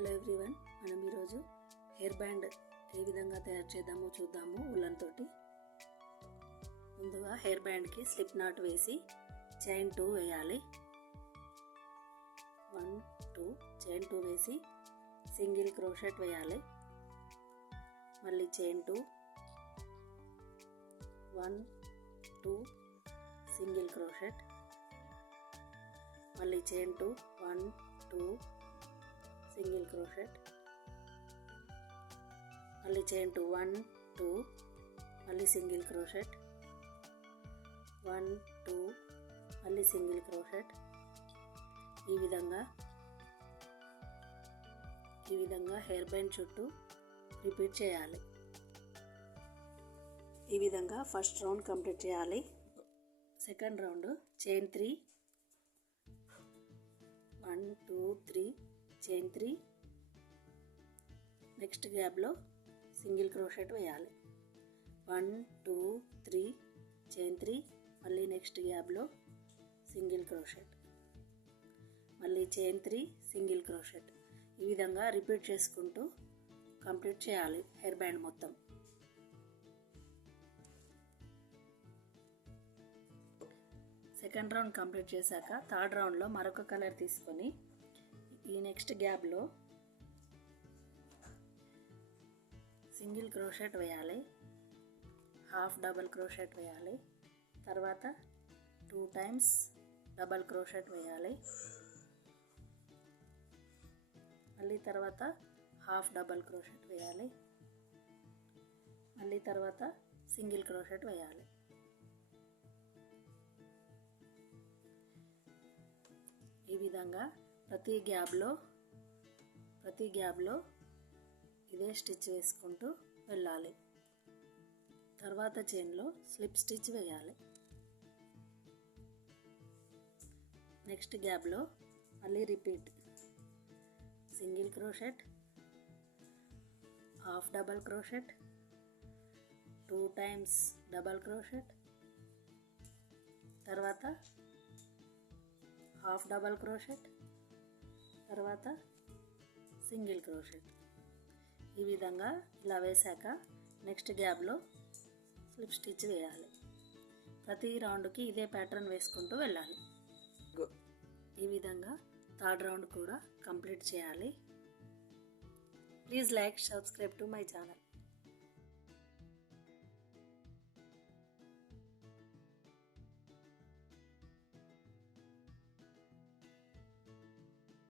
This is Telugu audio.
హలో ఎవ్రీవన్, మనం ఈరోజు హెయిర్ బ్యాండ్ ఏ విధంగా తయారు చేద్దామో చూద్దాము. ఉలన్ తోటి ముందుగా హెయిర్ బ్యాండ్కి స్లిప్ నాట్ వేసి చైన్ 2 వేయాలి. 1 2 చైన్ 2 వేసి సింగిల్ క్రోషెట్ వేయాలి. మళ్ళీ చైన్ 2 1 2 సింగిల్ క్రోషెట్, మళ్ళీ చైన్ 2 1 2 సింగిల్ క్రోషెట్, మళ్ళీ చైన్ 2 1 2 మళ్ళీ సింగిల్ క్రోషెట్, 1 2 మళ్ళీ సింగిల్ క్రోషెట్. ఈ విధంగా హెయిర్ బ్యాండ్ చుట్టూ రిపీట్ చేయాలి. ఈ విధంగా ఫస్ట్ రౌండ్ కంప్లీట్ చేయాలి. Second round chain 3 1 2 3 chain 3, next గ్యాప్లో సింగిల్ క్రోషెట్ వేయాలి. 1 2 3 చైన్ 3, మళ్ళీ నెక్స్ట్ గ్యాప్లో సింగిల్ క్రోషెట్, మళ్ళీ చైన్ 3 సింగిల్ క్రోషెట్. ఈ విధంగా రిపీట్ చేసుకుంటూ కంప్లీట్ చేయాలి హెయిర్ బ్యాండ్ మొత్తం. సెకండ్ రౌండ్ కంప్లీట్ చేశాక థర్డ్ రౌండ్లో మరొక కలర్ తీసుకొని ఈ నెక్స్ట్ గ్యాప్లో సింగిల్ క్రోషెట్ వేయాలి, హాఫ్ డబల్ క్రోషెట్ వేయాలి, తర్వాత 2 టైమ్స్ డబల్ క్రోషెట్ వేయాలి, మళ్ళీ తర్వాత హాఫ్ డబల్ క్రోషెట్ వేయాలి, మళ్ళీ తర్వాత సింగిల్ క్రోషెట్ వేయాలి. ఈ విధంగా ప్రతి గ్యాప్లో ఇదే స్టిచ్ వేసుకుంటూ వెళ్ళాలి. తర్వాత చైన్లో స్లిప్ స్టిచ్ వేయాలి. నెక్స్ట్ గ్యాప్లో మళ్ళీ repeat single crochet, half double crochet, 2 times double crochet, తర్వాత హాఫ్ డబల్ క్రోషెట్, తర్వాత సింగిల్ క్రోషెట్. ఈ విధంగా ఇలా వేశాక నెక్స్ట్ గ్యాప్లో స్లిప్ స్టిచ్ వేయాలి. ప్రతి రౌండ్కి ఇదే ప్యాటర్న్ వేసుకుంటూ వెళ్ళాలి. ఈ విధంగా థర్డ్ రౌండ్ కూడా కంప్లీట్ చేయాలి. Please like, subscribe to my channel.